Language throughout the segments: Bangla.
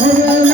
Her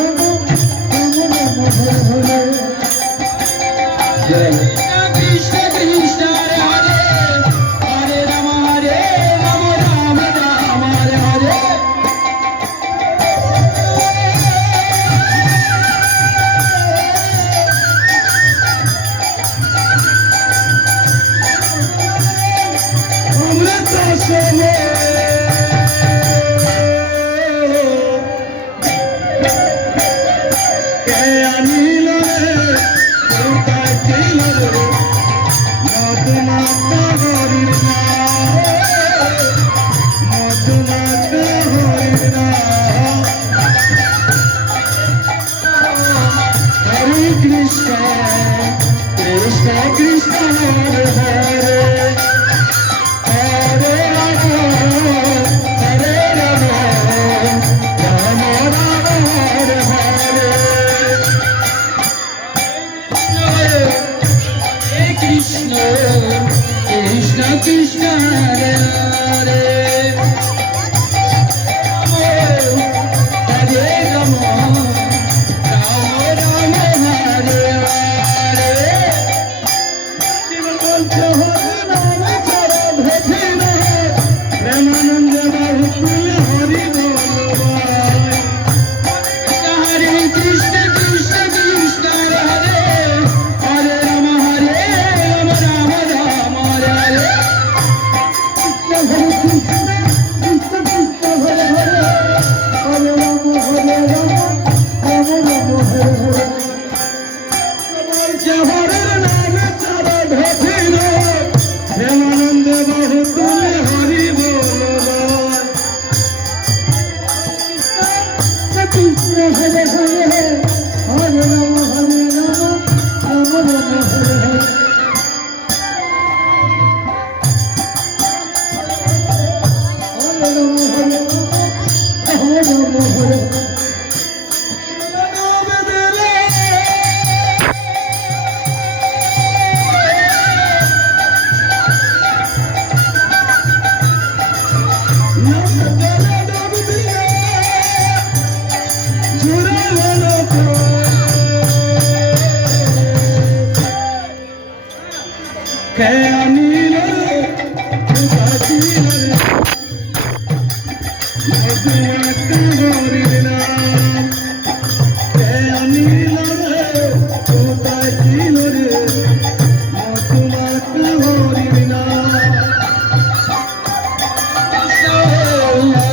Thank you.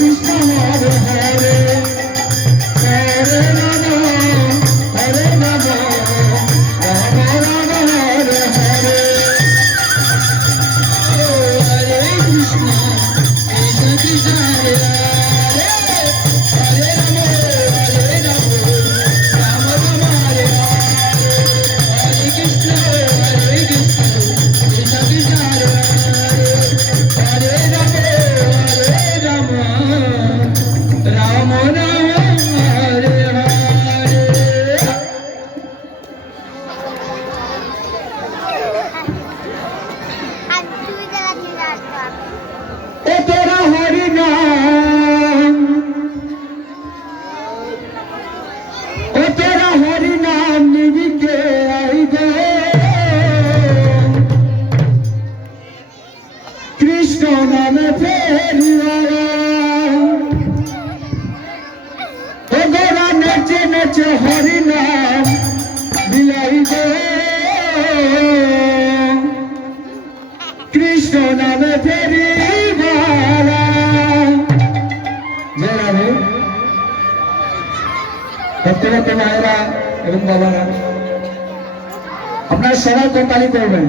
Krishna Krishna নামে ফেরি ভক্তগত ভাইরা এবং বাবারা। আপনারা সবাই কোপালি করবেন।